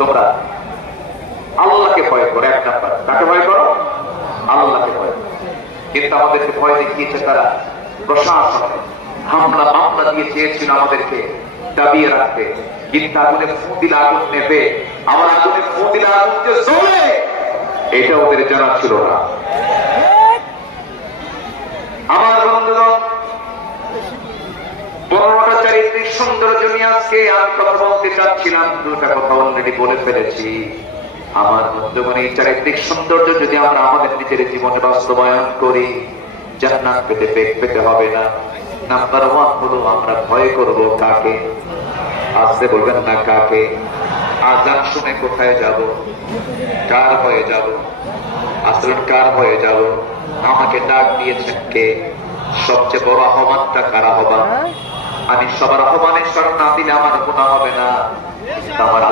তোমরা আল্লাহকে ভয় করো। এক নাম্বার, কাকে ভয় করো? আল্লাহকে ভয় করো। কিন্তু আমাদেরকে ভয় দেখিয়েছে তারা প্রশাসনে, হামলা মামলা দিয়ে চেয়েছিল আমাদেরকে দাবিয়ে রাখতে, কিন্তু আগুনে ফু দিলে আগুন নেবে, আমার আগুনে ফু দিলে আগুন যে জ্বলে এটা ওদের জানা ছিল না। আমার বন্ধুগণ, 15টা চারিত্রিক সৌন্দর্য নিয়ে আজকে আমি কথা বলতে চাচ্ছিলাম, দুটা কথা অলরেডি বলে ফেলেছি। আমার বন্ধুগণ, এই চারিত্রিক সৌন্দর্য যদি আমরা আমাদের নিজের জীবনে বাস্তবায়ন করি, জান্নাত পেতে বেগ পেতে হবে না। নাম্বার 1 হলো আমরা ভয় করব কাকে? আসতে বলবেন না কাকে? আজান শুনে কোথায় যাব? কার হয়ে যাব? আসলে কার হয়ে যাব? আমাকে ডাক দিয়েছেন কে? সবচেয়ে বড় আহ্বানটা কার আহ্বান? আমি সবার আহ্বানের স্মরণ না দিলে আমার গুনাহ হবে না, আমার